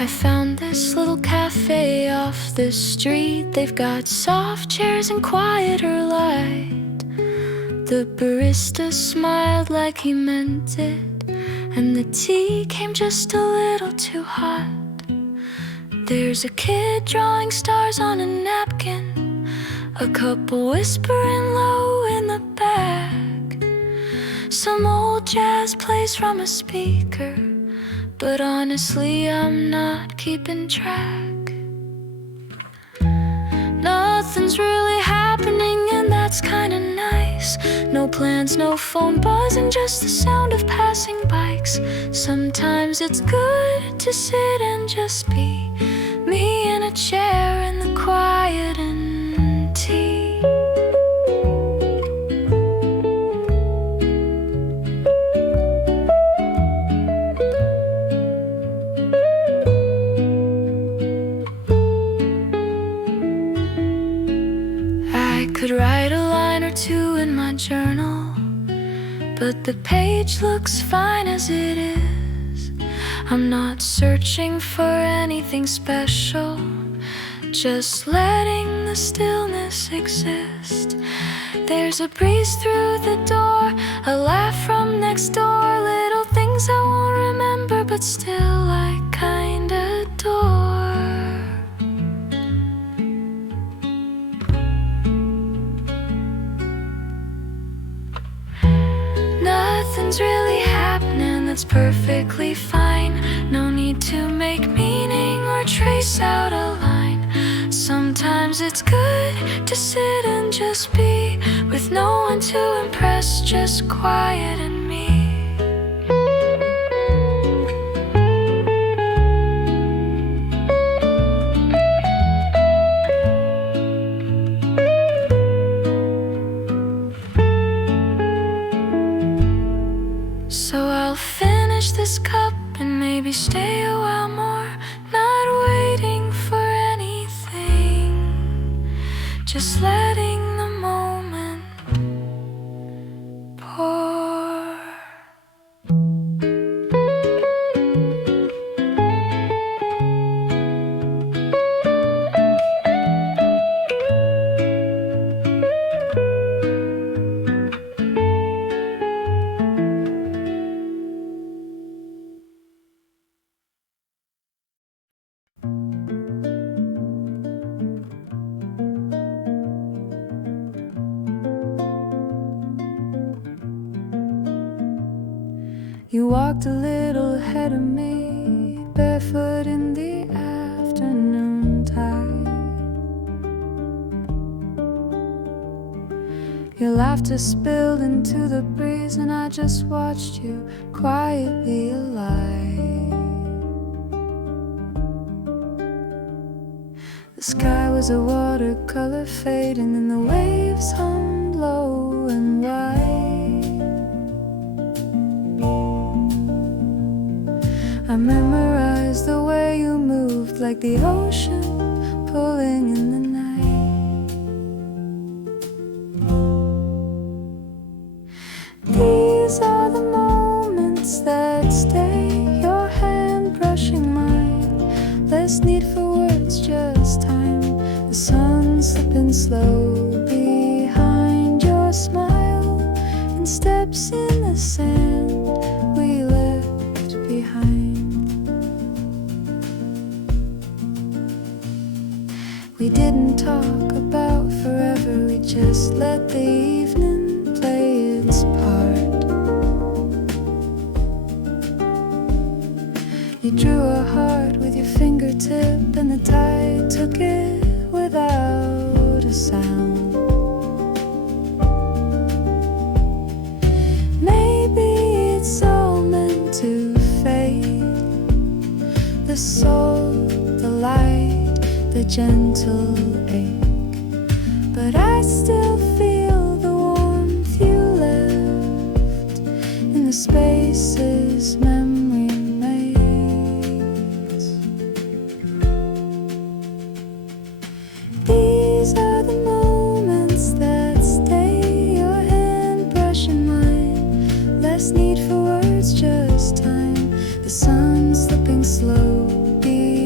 I found this little cafe off the street. They've got soft chairs and quieter light. The barista smiled like he meant it, and the tea came just a little too hot. There's a kid drawing stars on a napkin, a couple whispering low in the back. Some old jazz plays from a speaker, but honestly I'm not keeping track. Nothing's really happening and that's kinda nice. No plans, no phone buzzing, just the sound of passing bikes. Sometimes it's good to sit and just be me in a chair in the quiet and tea. Could write a line or two in my journal, but the page looks fine as it is. I'm not searching for anything special, just letting the stillness exist. There's a breeze through the door, a laugh from next door, little things I won't remember but still I kinda adore. Nothing's really happening, that's perfectly fine. No need to make meaning or trace out a line. Sometimes it's good to sit and just be, with no one to impress, just quiet and me. This cup and maybe stay a while more, not waiting for anything, just letting the moment pour. You walked a little ahead of me, barefoot in the afternoon tide. Your laughter spilled into the breeze and I just watched you quietly alive. The sky was a watercolor fading and the waves hummed low and wide. I memorized the way you moved, like the ocean pulling in the night. These are the moments that stay, your hand brushing mine. Less need for words, just time. The sun slipping slow behind your smile, and steps in the sand we left behind. We didn't talk about forever, we just let the evening play its part. You drew a heart with your fingertip and the tide took it without a sound. Maybe it's all meant to fade, the soul, the light, the gentle ache, but I still feel the warmth you left in the spaces memory makes. These are the moments that stay, your hand brushing mine. Less need for words, just time. The sun slipping slow behind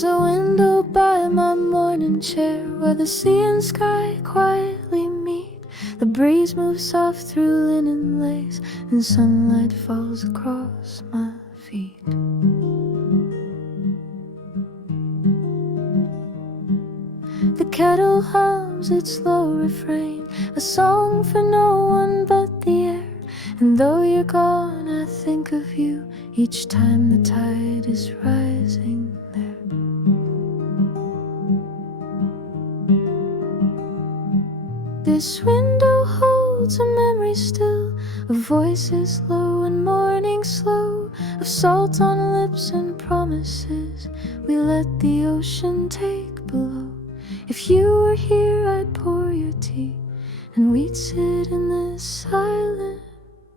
There's a window by my morning chair where the sea and sky quietly meet. The breeze moves soft through linen lace and sunlight falls across my feet. The kettle hums its low refrain, a song for no one but the air. And though you're gone, I think of you each time the tide is rising there. This window holds a memory still of voices low and morning slow, of salt on lips and promises we let the ocean take below. If you were here, I'd pour your tea and we'd sit in this silent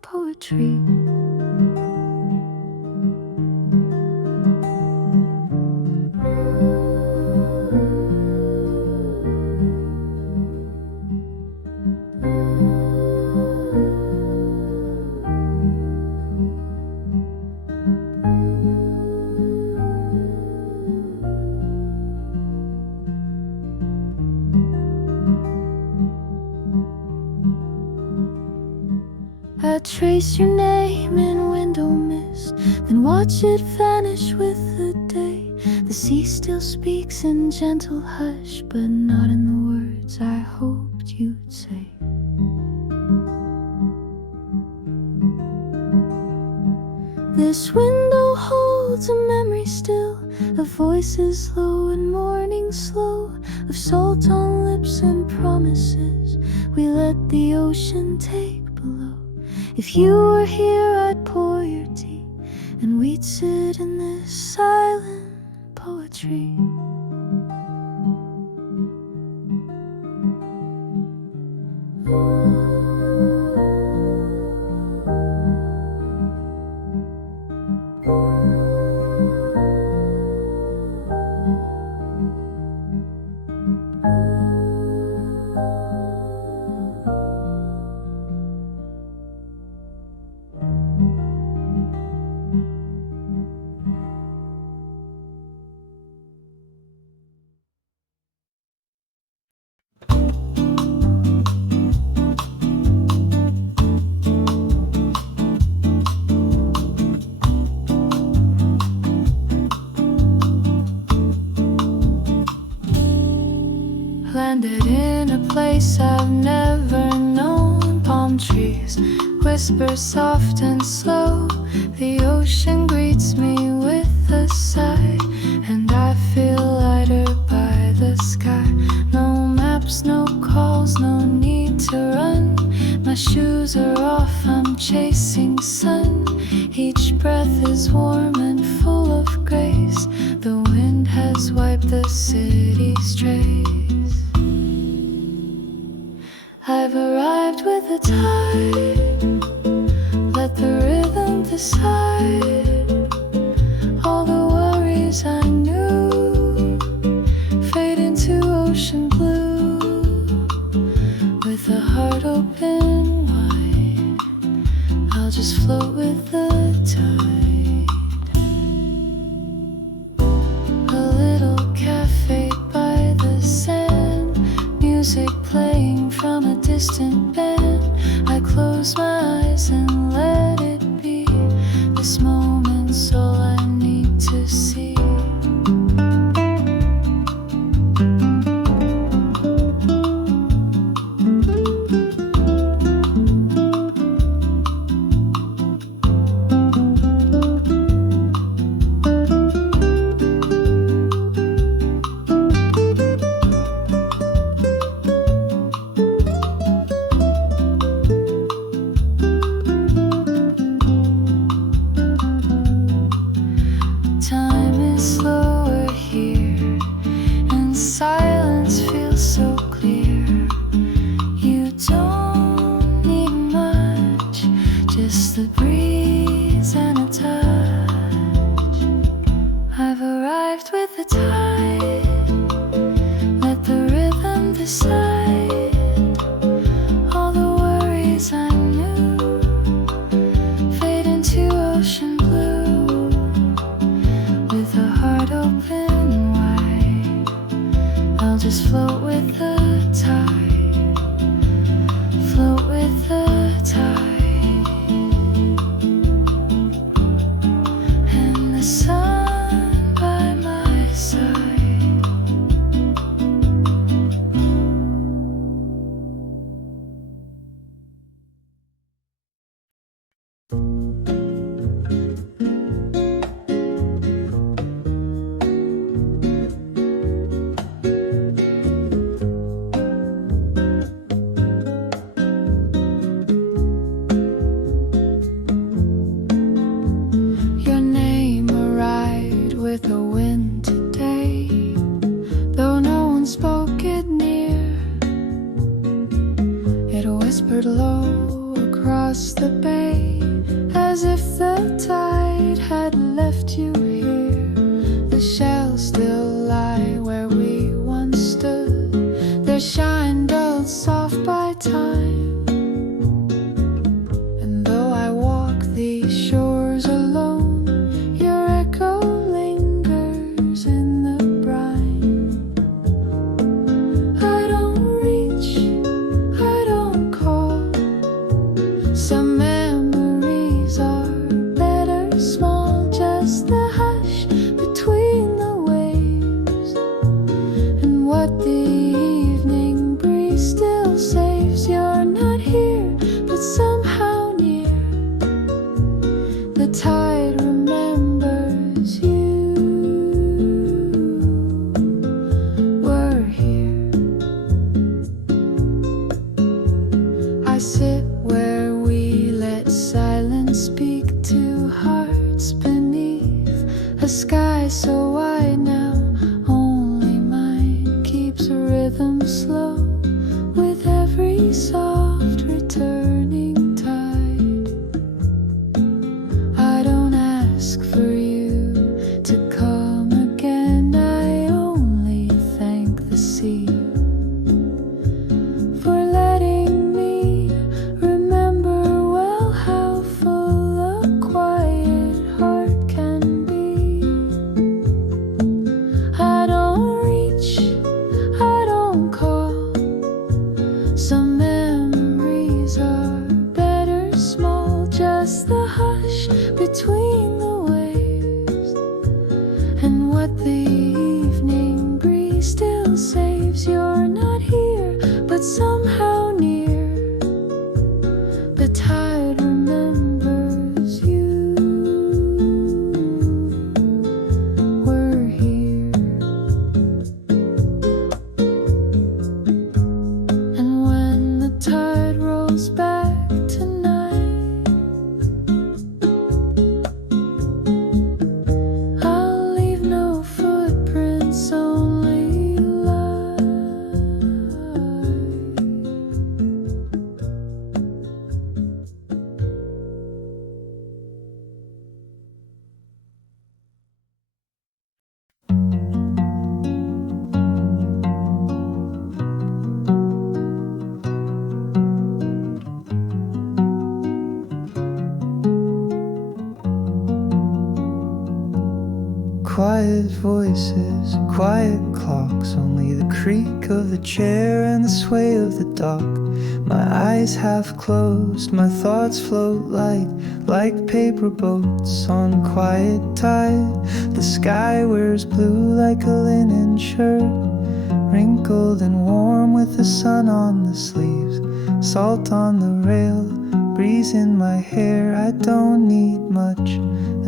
poetry. I trace your name in window mist, then watch it vanish with the day. The sea still speaks in gentle hush, but not in the words I hoped you'd say. This window holds a memory still of voices low and morning slow, of salt on lips and promises we let the ocean take below. If you were here, I'd pour your tea and we'd sit in this silent poetry. Landed in a place I've never known. Palm trees whisper soft and slow. The ocean greets me with a sigh, and I feel lighter by the sky. No maps, no calls, no need to run. My shoes are off, I'm chasing sun. Each breath is warm and full of grace. The wind has wiped the city's trace. I've arrived with the tide. Let the rhythm decide. All the worries I knew fade into ocean blue. With a heart open wide, I'll just float with the tide. A little cafe by the sand, music playing from a distant band. I close my eyes and let it be. This moment's all I need to see. Open wide. just float with the tide, float with the tide, and the sun by my side. Quiet voices, quiet clocks, only the creak of the chair and the sway of the dock. My eyes half closed, my thoughts float light, like paper boats on quiet tide. The sky wears blue like a linen shirt, wrinkled and warm with the sun on the sleeves. Salt on the rail, breeze in my hair. I don't need much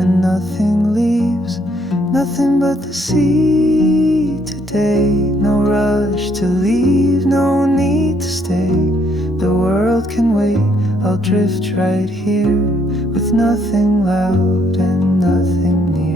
and nothing leaves. Nothing but the sea today. No rush to leave, no need to stay. The world can wait, I'll drift right here, with nothing loud and nothing near.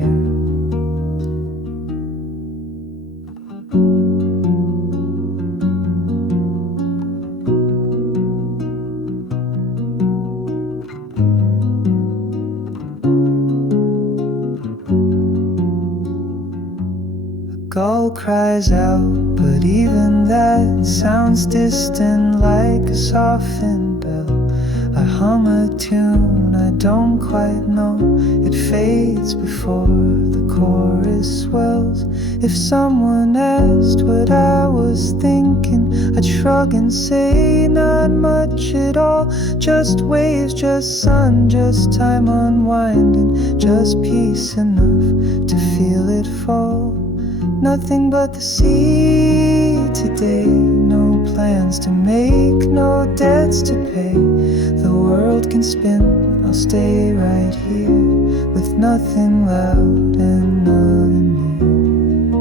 Gull cries out, but even that sounds distant like a softened bell. I hum a tune tone, I don't quite know. It fades before the chorus swells. If someone asked what I was thinking, I'd shrug and say not much at all. Just waves, just sun, just time unwinding, just peace enough to feel it fall. Nothing but the sea today. No plans to make, no debts to pay. The world can spin, I'll stay right here with nothing loud and nothing near.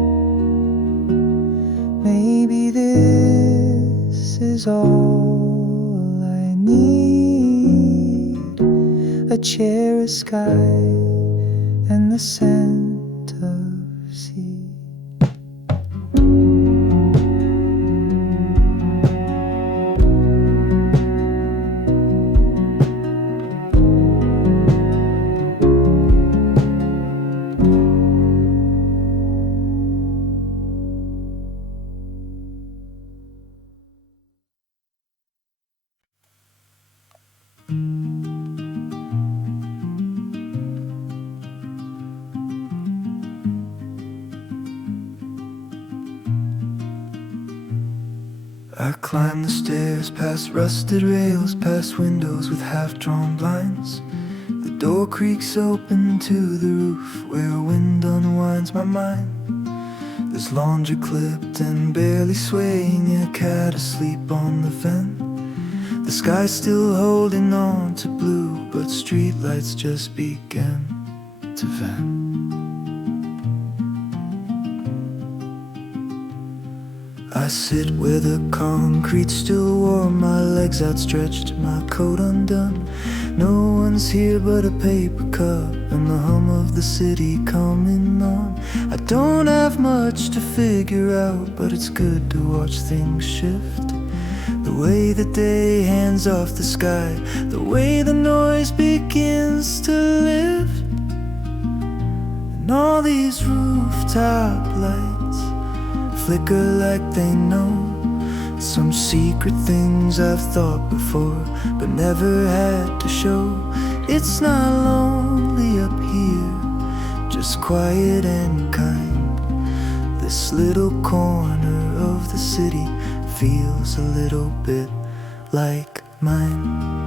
Maybe this is all I need. A chair, a sky, and the scent of sea. I climb the stairs, past rusted rails, past windows with half-drawn blinds. The door creaks open to the roof, where wind unwinds my mind. There's laundry clipped and barely swaying, a cat asleep on the vent. The sky's still holding on to blue, but streetlights just began to vent. I sit where the concrete's still warm, my legs outstretched, my coat undone. No one's here but a paper cup and the hum of the city coming on. I don't have much to figure out, but it's good to watch things shift. The way the day hands off the sky, the way the noise begins to lift. And all these rooftop lights flicker like they know some secret things I've thought before but never had to show. It's not lonely up here, just quiet and kind. This little corner of the city feels a little bit like mine.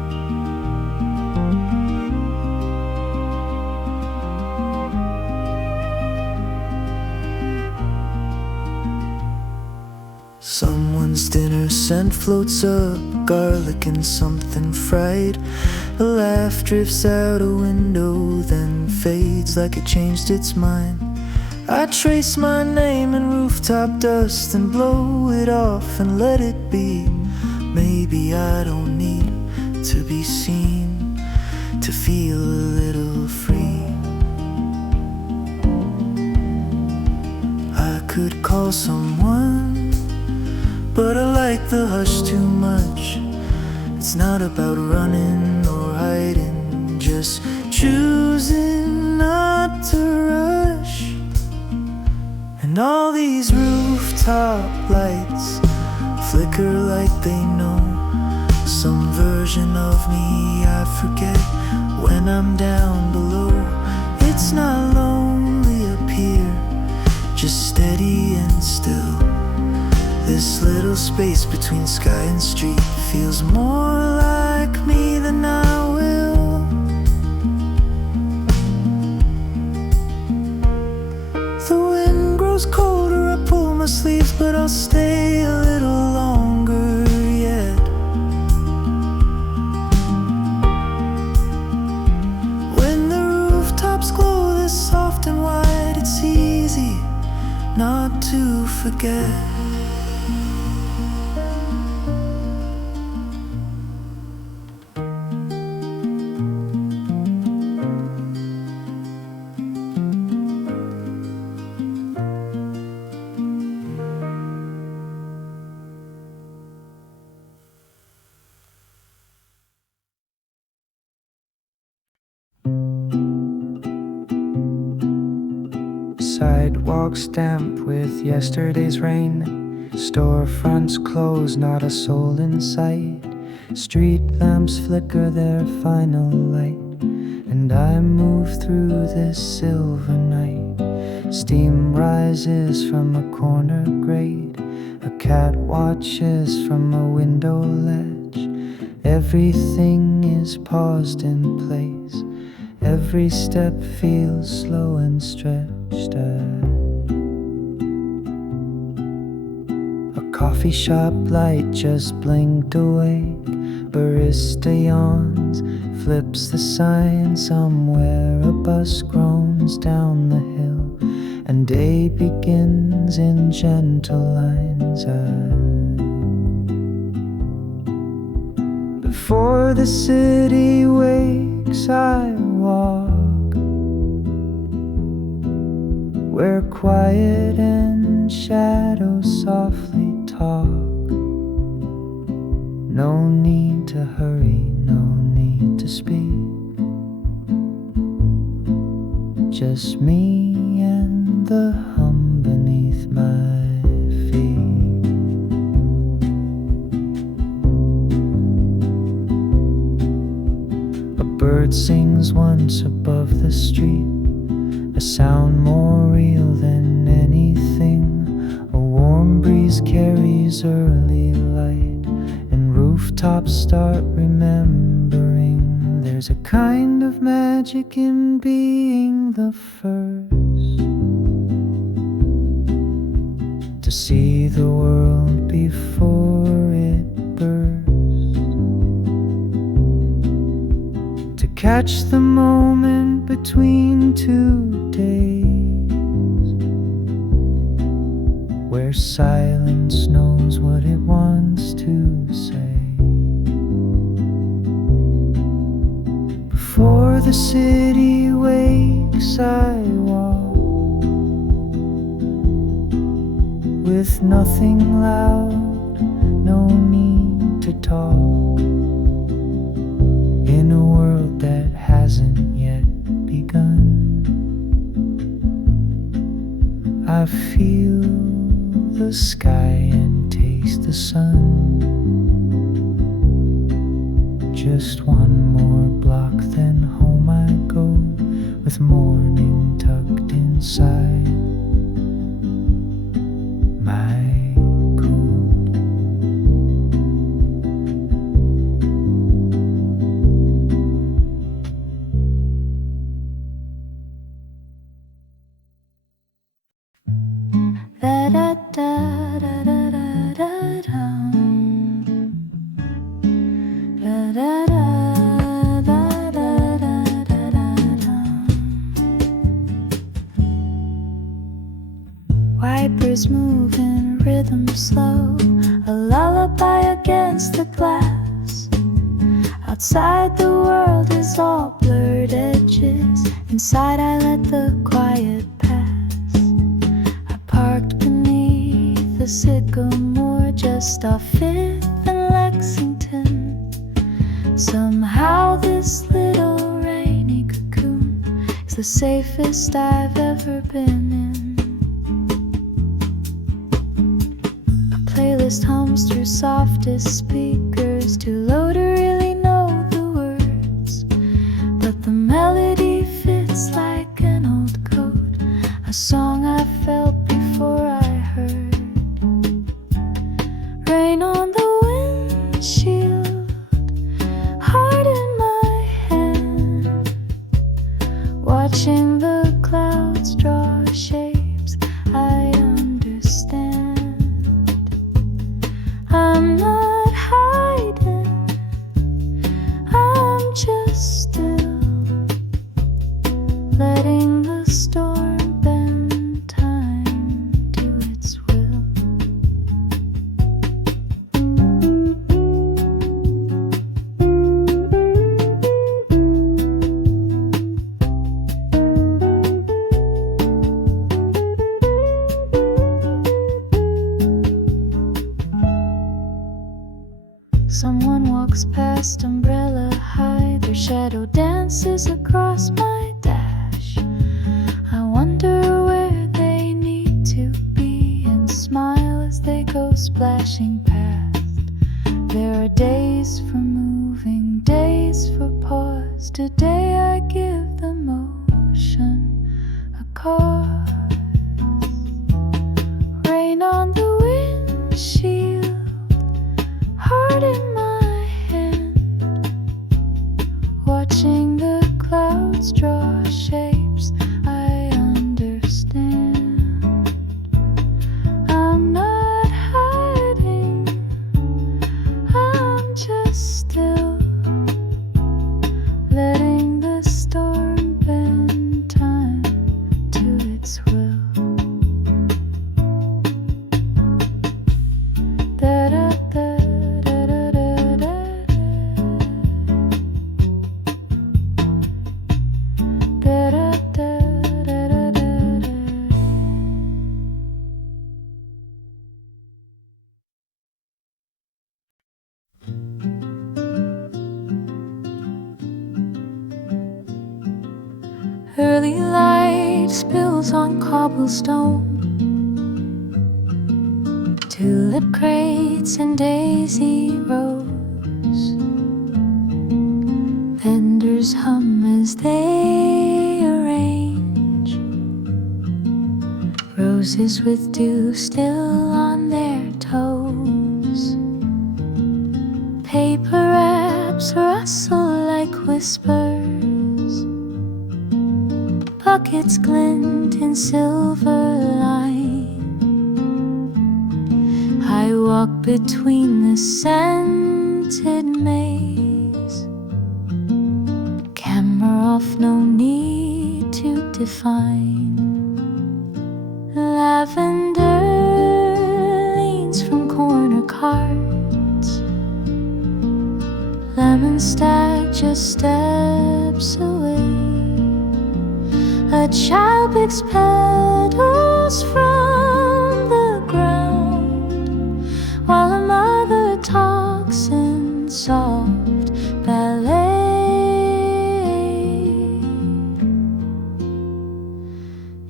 Someone's dinner scent floats up, garlic and something fried. A laugh drifts out a window, then fades like it changed its mind. I trace my name in rooftop dust and blow it off and let it be. Maybe I don't need to be seen to feel a little free. I could call someone, but I like the hush too much. It's not about running or hiding, just choosing not to rush. And all these rooftop lights flicker like they know some version of me I forget when I'm down below. It's not lonely up here, just steady and still. This little space between sky and street feels more like me than I will. The wind grows colder, I pull my sleeves, but I'll stay a little longer yet. When the rooftops glow this soft and white, it's easy not to forget. Sidewalks damp with yesterday's rain. Storefronts closed, not a soul in sight. Street lamps flicker their final light. and I move through this silver night. Steam rises from a corner grate, a cat watches from a window ledge. Everything is paused in place, every step feels slow and stretched out. A coffee shop light just blinked awake, barista yawns, flips the sign. Somewhere a bus groans down the hill, and day begins in gentle lines. Before the city wakes, I walk where quiet and shadows softly talk. No need to hurry, no need to speak, just me and the hum beneath my feet. A bird sings once above the street, a sound more real than anything. A warm breeze carries early light, and rooftops start remembering. There's a kind of magic in being the first to see the world before it bursts, to catch the moment between two days, where silence knows what it wants to say. Before the city wakes, I walk with nothing loud, no need to talk, in a world that hasn't yet begun. I feel the sky and taste the sun. Just one more block, then home I go, with morning tucked inside my coat. Da da da da da da da da. Da da da da da da da da. Wipers move in rhythm slow, a lullaby against the glass. Outside the world is all blurred edges, inside I let the quiet pass. I parked beneath the sycamore just off 5th and Lexington. Somehow this little rainy cocoon is the safest I've ever been in. A playlist hums through softest speakers, too low to really know the words, but the melody fits like an old coat, a song I felt before I heard. Rain on the windshield, heart in my hand, watching the clouds draw shapes I understand. I'm not hiding, I'm just still letting the storm bend time to its will. your shapes, I understand. I'm not hiding, I'm just still letting the storm bend time to its will. Early light spills on cobblestone, tulip crates and daisy rows. Vendors hum as they arrange roses with dew still on their toes. Paper wraps rustle like whispers, buckets glint in silver line. I walk between the scented maze, camera off, no need to define. Lavender leans from corner carts, lemon stack just steps away. A child picks petals from the ground, while a mother talks in soft ballet.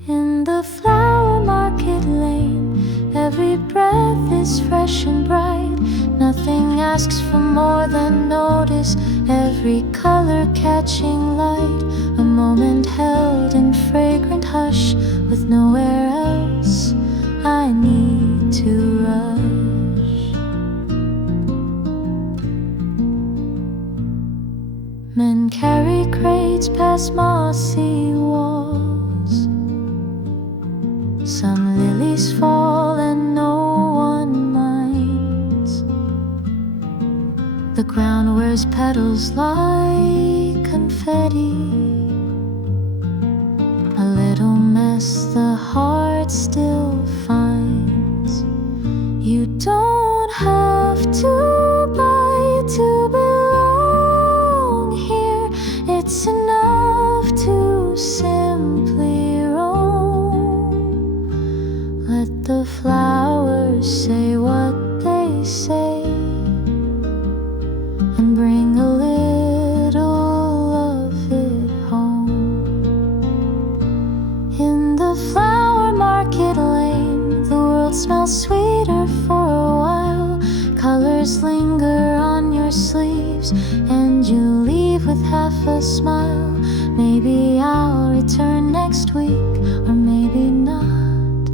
In the flower market lane, every breath is fresh and bright. Nothing asks for more than notice, every color catching light. A moment held in fragrant hush, with nowhere else I need to rush. Men carry crates past mossy walls, some lilies fall and no one minds. The ground wears petals like confetti, a little mess the heart still finds. You don't have to buy to belong here, it's enough to simply roam. Let the flowers say what they say, and bring a little of it home. In the flower market lane, the world smells sweeter for a while. Colors linger on your sleeves, and you leave with half a smile. Maybe I'll return next week, or maybe not,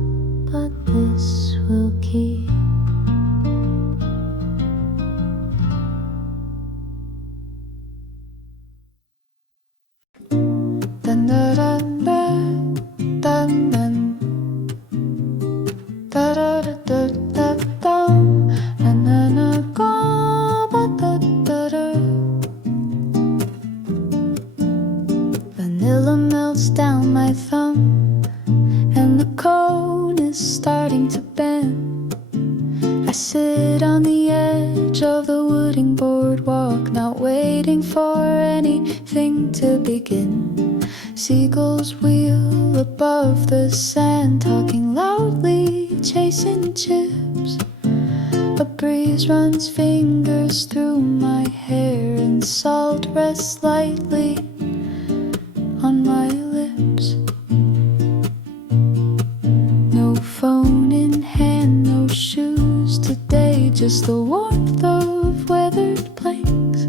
but this will keep. Vanilla melts down my thumb, and the cone is starting to bend. I sit on the edge of the wooden boardwalk, not waiting for anything to begin. Seagulls wheel above the sand, talking loudly, chasing chips. A breeze runs fingers through my hair, and salt rests lightly on my lips. No phone in hand, no shoes today, just the warmth of weathered planks.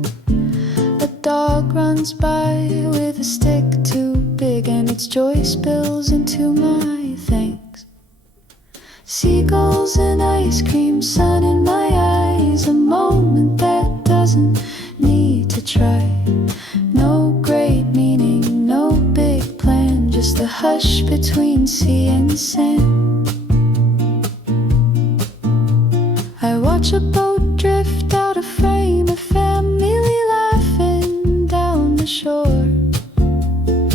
A dog runs by with a stick too big, and its joy spills into my thanks. Seagulls and ice cream, sun in my eyes, a moment that doesn't need to try. No great meaning, no big just the hush between sea and sand. I watch a boat drift out of frame, a family laughing down the shore.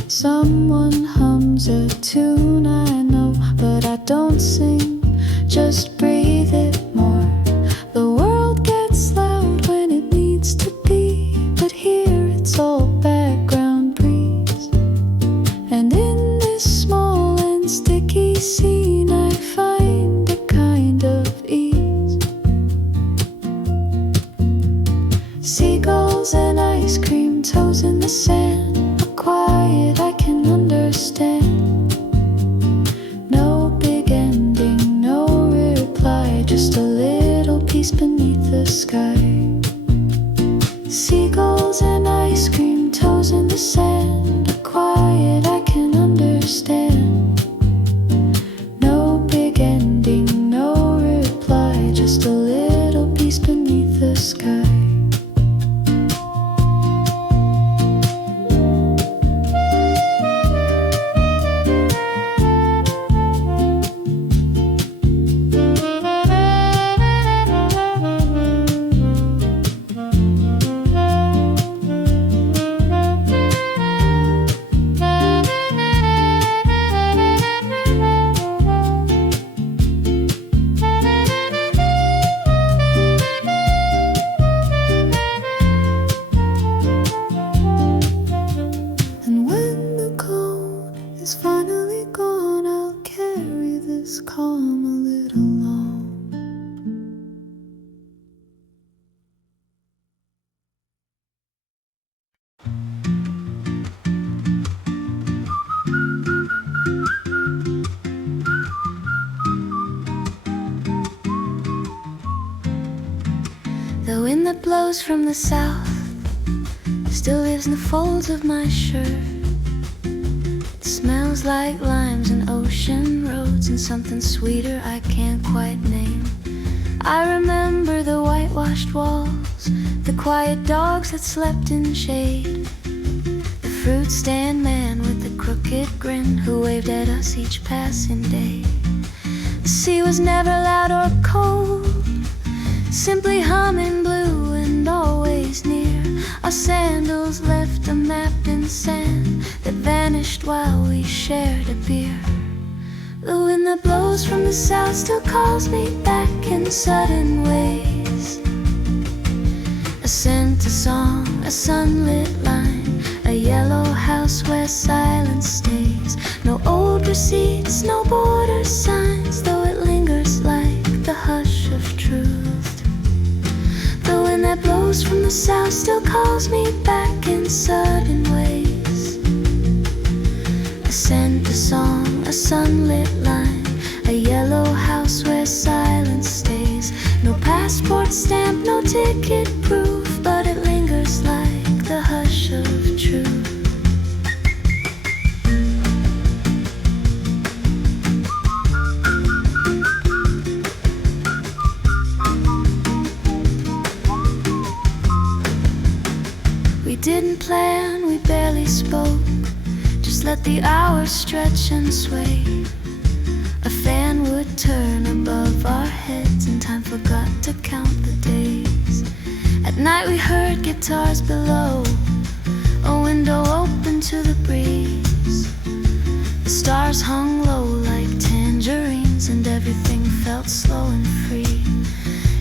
Someone hums a tune I know, but I don't sing, just breathe it more. The world gets loud when it needs to be, but here it's all background breeze. And in this small and sticky scene I find a kind of ease. Seagulls and ice cream, toes in the sand, a quiet I can understand. No big ending, no reply, just a little peace beneath the sky. Seagulls and ice cream, toes in the sand, a quiet I can understand. No big ending, no reply, just a little peace beneath the sky. The wind that blows from the south still lives in the folds of my shirt. It smells like limes and ocean roads and something sweeter I can't quite name. I remember the whitewashed walls, the quiet dogs that slept in shade, the fruit stand man with the crooked grin who waved at us each passing day. The sea was never loud or cold, simply humming blue and always near. Our sandals left a map in sand that vanished while we shared a beer. The wind that blows from the south still calls me back in sudden ways. A scent, a song, a sunlit line, a yellow house where silence stays. No old receipts, no border signs, though it lingers like the hush of truth. The wind that blows from the south still calls me back in sudden ways. A scent, a song, a sunlit line, a yellow house where silence stays. No passport stamp, no ticket proof, but it lingers like the hush of truth. We didn't plan, we barely spoke, just let the hours stretch and sway. A fan would turn above our heads and time forgot to count the days. At night we heard guitars below, a window open to the breeze. The stars hung low like tangerines and everything felt slow and free.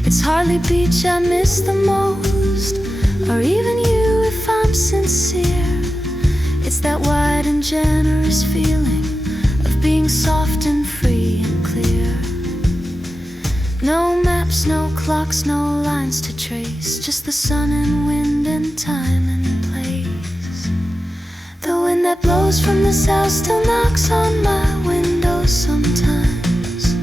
It's hardly beach I miss the most, or even you if I'm sincere. It's that wide and generous feeling of being soft and free and clear. No maps, no clocks, no lines to trace, just the sun and wind and time and place. The wind that blows from the south still knocks on my window sometimes.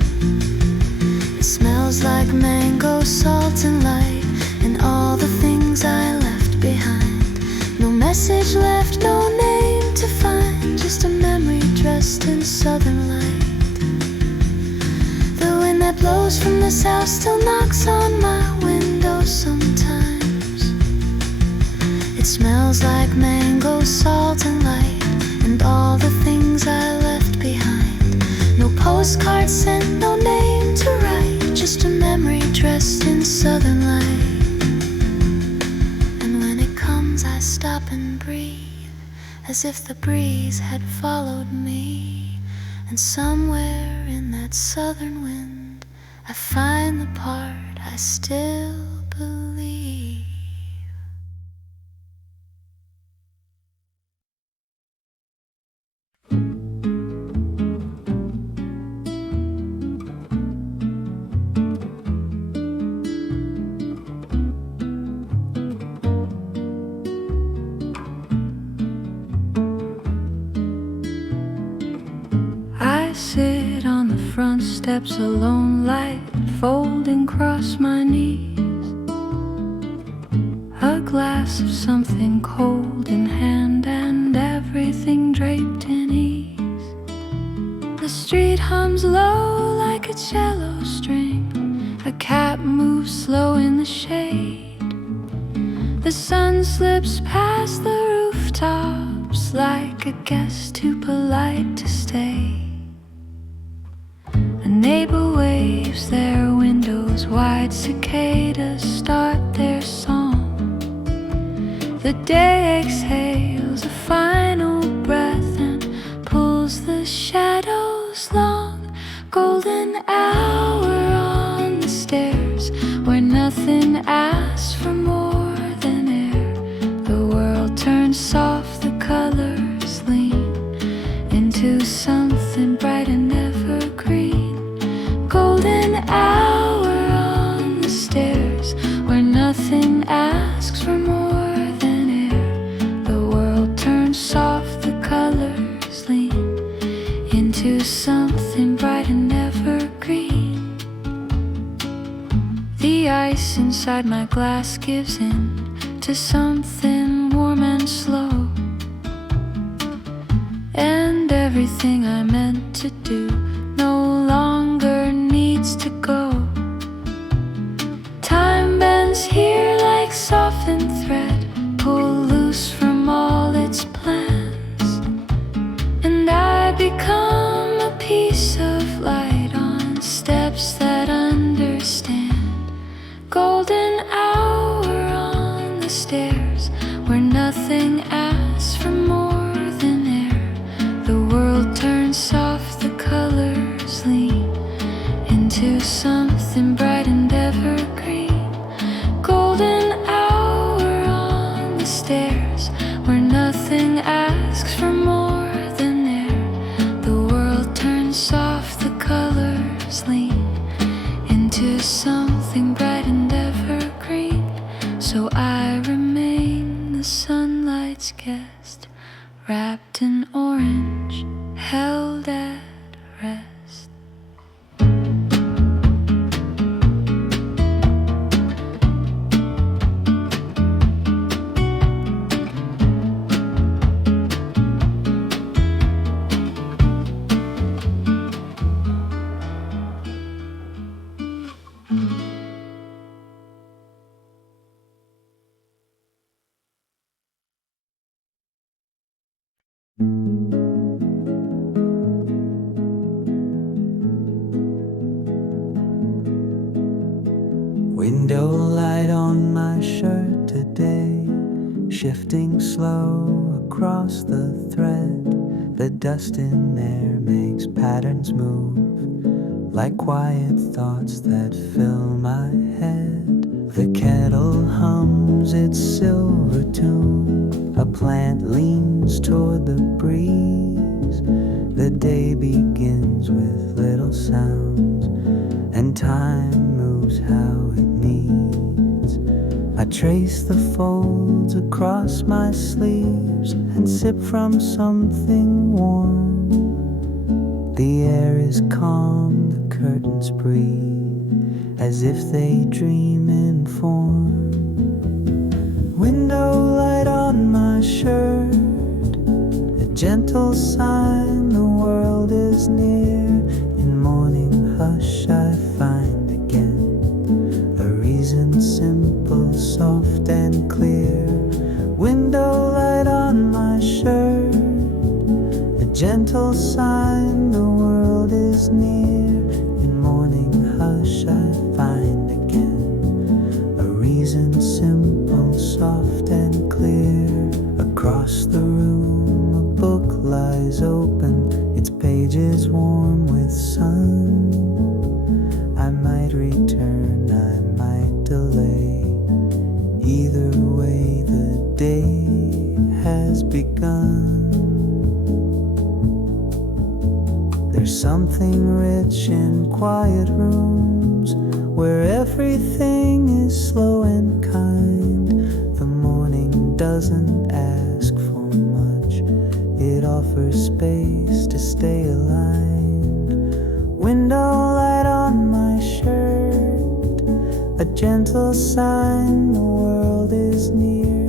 It smells like mango, salt and light, and all the things I left behind. No message left, no name to find, just a memory dressed in southern light. The wind that blows from the south still knocks on my window sometimes. It smells like mango, salt and light, and all the things I postcards sent, no name to write, just a memory dressed in southern light. And when it comes I stop and breathe, as if the breeze had followed me. And somewhere in that southern wind I find the part I still believe. I sit on the front steps alone, light folding across my knees, a glass of something cold in hand and everything draped in ease. The street hums low like a cello string, a cat moves slow in the shade. The sun slips past the rooftops like a guest too polite to stay. A neighbor waves their windows wide, cicadas start their song. The day exhales a final breath and pulls the shadows long. Golden hour on the stairs where nothing asks for more than air. The world turns soft, the colors lean into something bright and evergreen. Golden hour on the stairs where nothing asks for more than air. The world turns soft, the colors lean into something bright and evergreen. The ice inside my glass gives in to something warm and slow, and everything I meant to do no longer needs to go. Time bends here like softened thread, pull loose from all its plans, and I become a piece of light on steps that understand. Golden hour on the stairs where nothing asks for more than air. The world turns soft, the colors lean into something bright and evergreen. Golden hour on the stairs where nothing asks for more than air. The world turns soft, the colors lean into something bright and evergreen. So I remain the sunlight's guest, wrapped in orange, held at rest. Window light on my shirt today, shifting slow across the thread. The dust in there makes patterns move, like quiet thoughts that fill my head. The kettle hums its silver tune, a plant leans toward the breeze. The day begins with little sounds, and time moves how it needs. I trace the folds across my sleeves and sip from something warm. The air is calm, the curtains breathe as if they dream in form. Window light on my shirt, a gentle sign the world is near. In morning hush I find again a reason simple, soft and clear. Window light on my shirt, a gentle sign the world is near. In morning hush I find again a reason simple, soft and clear. Across the room a book lies open, its pages warm with sun. I might return, I might delay. Either way the day has begun. There's something rich in quiet rooms where everything is slow and kind. The morning doesn't ask for much, it offers space to stay aligned. Window light on my shirt, a gentle sign the world is near.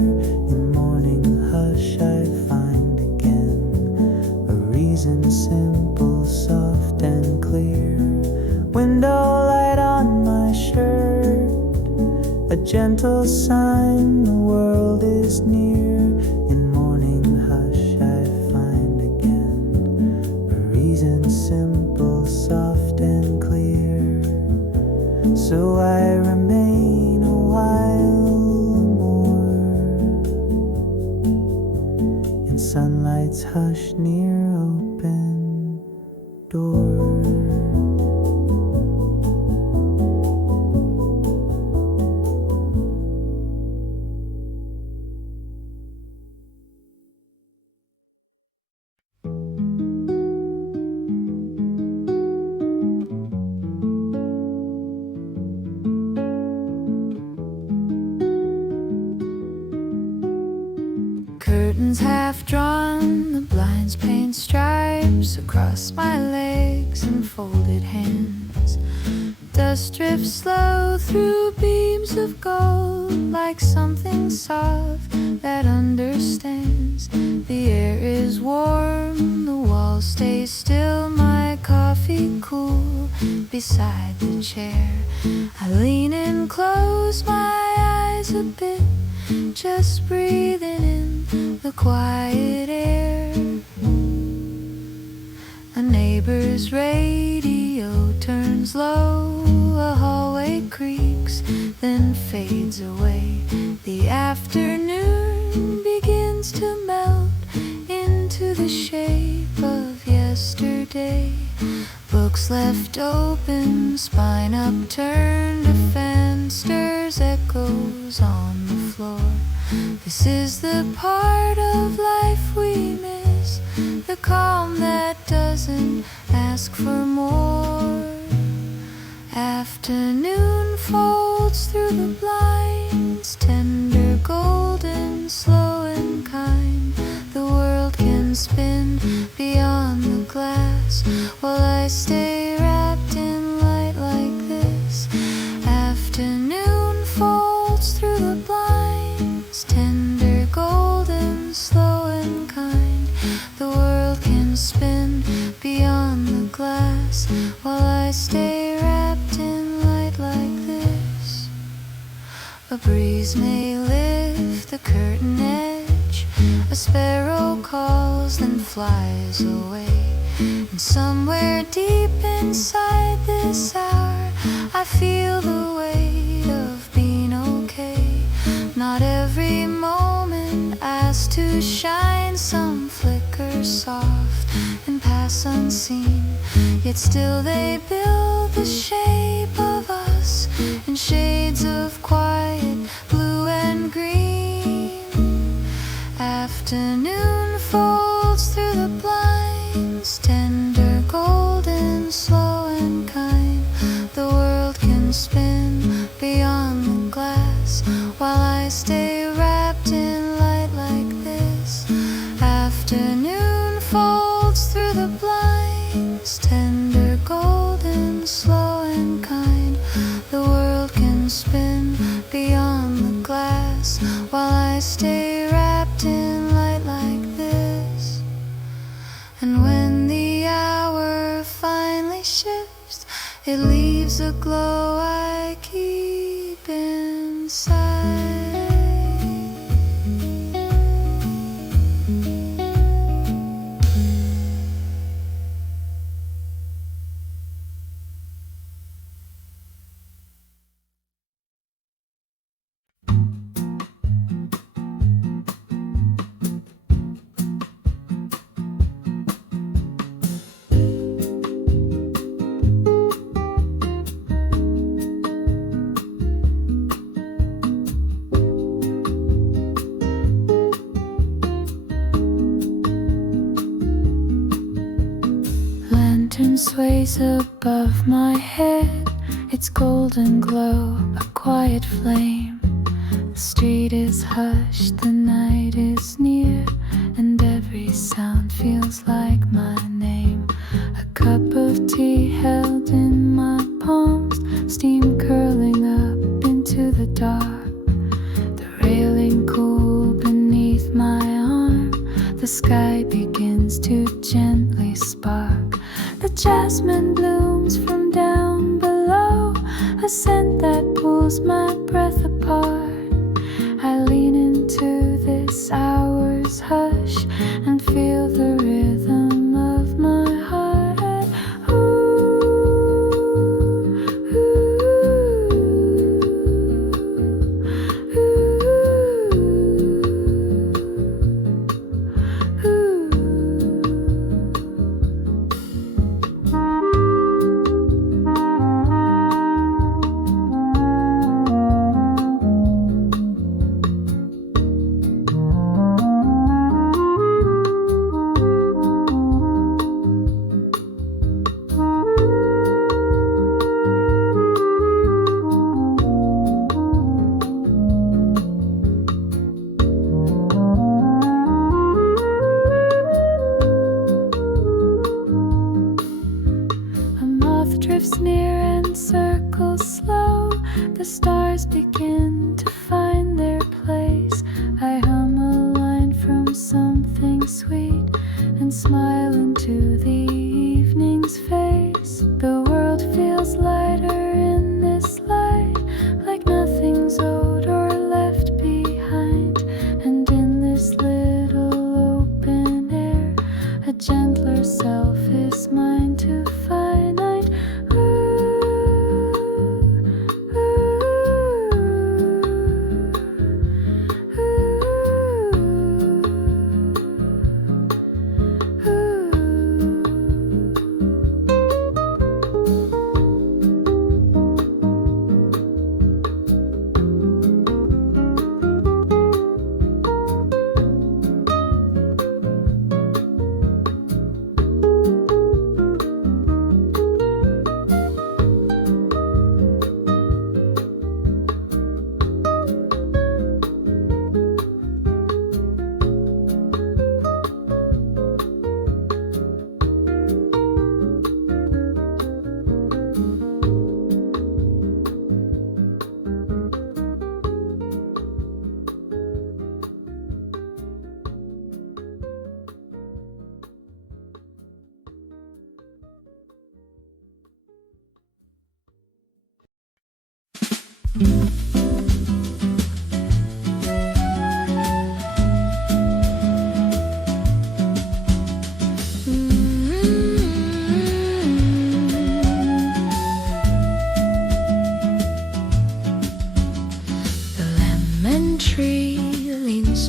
In morning hush I find again a reason simple, soft and clear. Window light on my shirt, a gentle sign the world is near. In morning hush I find again a reason simple, soft and clear. So I remain a while more in sunlight's hush near open door. Curtains half drawn, the blinds paint stripes across my legs and folded hands. Dust drifts slow through beams of gold, like something soft that understands. The air is warm, the walls stay still, my coffee cool beside the chair. I lean in close my eyes a bit, just breathing in the quiet air. A neighbor's radio turns low, a hallway creaks, then fades away. The afternoon begins to melt into the shape of yesterday. Books left open, spine upturned, a fan stirs echoes on the floor. This is the part of life we miss, the calm that doesn't ask for more. Afternoon folds through the blinds, tender, golden, slow and kind. The world can spin beyond the glass while I stay wrapped in light like this. Afternoon folds through the blinds, tender, golden, slow and kind. The world can spin beyond the glass while I stay wrapped in light like this. A breeze may lift the curtain edge, a sparrow calls then flies away. And somewhere deep inside this hour I feel the weight of being okay. Not every moment asked to shine, some flicker soft and pass unseen. Yet still they build the shape of us in shades of quiet blue and green. Afternoon folds through the blinds, tender, golden, slow and kind. The world can spin beyond the glass while I stay wrapped in light like this. Afternoon folds through the blinds, tender, golden, slow and kind. The world can spin beyond the glass while I stay wrapped in light like this. And when the hour finally shifts, it leaves a glow I keep inside. lantern sways above my head, its golden glow a quiet flame. The street is hushed, the night is near, and every sound feels like my name. A cup of tea held in my palms, steam curling up into the dark. The railing cool beneath my arm, the sky begins to gently spark. The jasmine blooms from down below, a scent that pulls my breath apart. I lean into this hour's hush and feel the rhythm of my heart. Drifts near and circles slow. The stars begin to find their place. I hum a line from something sweet and smile into the evening's face. The world feels lighter in this light, like nothing's owed or left behind. And in this little open air, a gentler self is mine to find.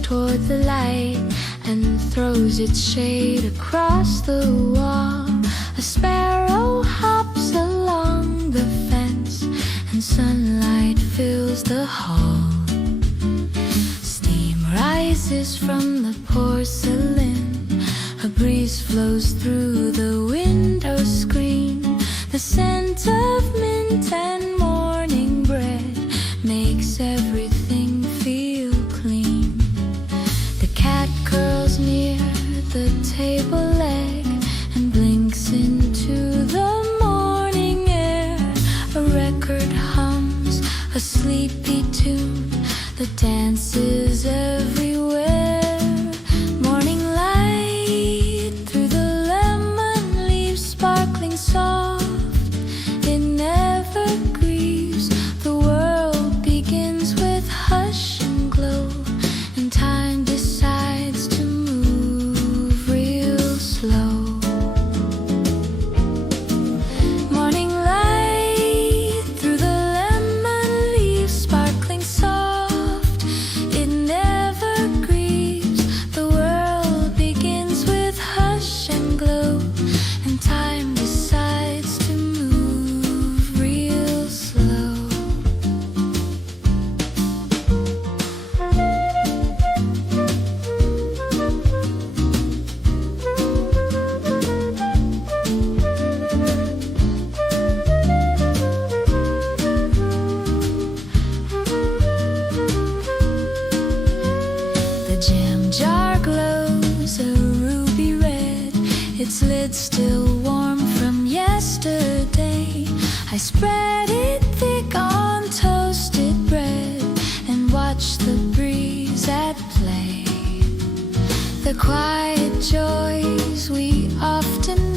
Toward the light and throws its shade across the wall. A sparrow hops along the fence and sunlight fills the hall. Steam rises from the porcelain, a breeze flows through the window screen. The scent of mint and morning bread makes everything feel clean. The cat curls near the table leg and blinks into the morning air. A record hums a sleepy tune that dances everywhere. Morning light through the lemon its lid still warm from yesterday. I spread it thick on toasted bread and watch the breeze at play. The quiet joys we often